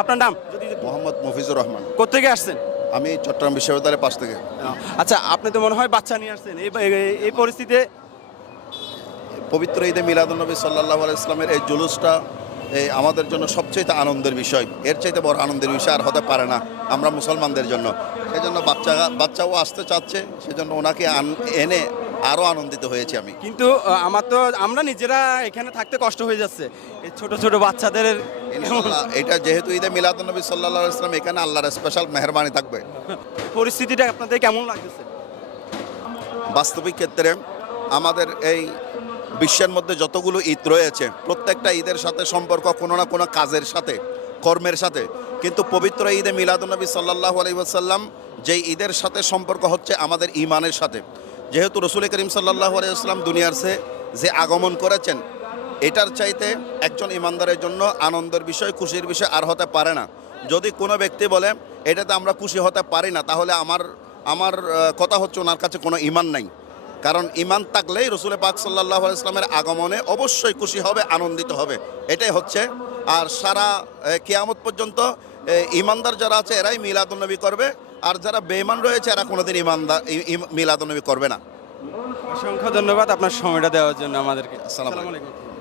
আপনার নাম? যদি মোহাম্মদ মফিজুর রহমান। কোথেকে আসছেন? আমি চট্টগ্রাম বিশ্ববিদ্যালয়ের পাশ থেকে। আচ্ছা আপনি তো মনে হয় বাচ্চা নিয়ে আসছেন। এই পরিস্থিতিতে পবিত্র ঈদে মিলাদুলনবী সাল্লাহ ইসলামের এই জুলুসটা এই আমাদের জন্য সবচেয়ে আনন্দের বিষয়। এর চাইতে বড় আনন্দের বিষয় আর হতে পারে না আমরা মুসলমানদের জন্য। সেই জন্য বাচ্চা বাচ্চাও আসতে চাচ্ছে সেজন্য ওনাকে এনে আরও আনন্দিত হয়েছি আমি। কিন্তু আমার তো আমরা নিজেরা এখানে থাকতে কষ্ট হয়ে যাচ্ছে। এই ছোট ছোট বাচ্চাদের এটা যেহেতু ঈদে মিলাদুলনবী সাল্লাহ ইসলাম এখানে আল্লাহর স্পেশাল মেহরবানি থাকবে। পরিস্থিতিটা আপনাদের কেমন লাগতেছে? বাস্তবিক ক্ষেত্রে আমাদের এই বিশ্বের মধ্যে যতগুলো ঈদ রয়েছে প্রত্যেকটা ঈদের সাথে সম্পর্ক কোনো না কোনো কাজের সাথে কর্মের সাথে। কিন্তু পবিত্র ঈদে মিলাদুলনবী সাল্লাহ আলাইসাল্লাম যেই ঈদের সাথে সম্পর্ক হচ্ছে আমাদের ইমানের সাথে। যেহেতু রসুল করিম সাল্লাহ আলাইসাল্লাম দুনিয়ার সে যে আগমন করেছেন, এটার চাইতে একজন ইমানদারের জন্য আনন্দের বিষয়, খুশির বিষয় আর হতে পারে না। যদি কোনো ব্যক্তি বলে, এটাতে আমরা খুশি হতে পারি না, তাহলে আমার আমার কথা হচ্ছে ওনার কাছে কোনো ইমান নাই। কারণ ইমান থাকলেই রসুল পাক সাল্লাহ ইসলামের আগমনে অবশ্যই খুশি হবে, আনন্দিত হবে। এটাই হচ্ছে। আর সারা কেয়ামত পর্যন্ত ইমানদার যারা আছে, এরাই মিলাদুন্নবী করবে। আর যারা বেমান রয়েছে এরা কোনোদিন ইমানদার ই- করবে না। অসংখ্য ধন্যবাদ আপনার সময়টা দেওয়ার জন্য আমাদেরকে। আসসালামু আলাইকুম।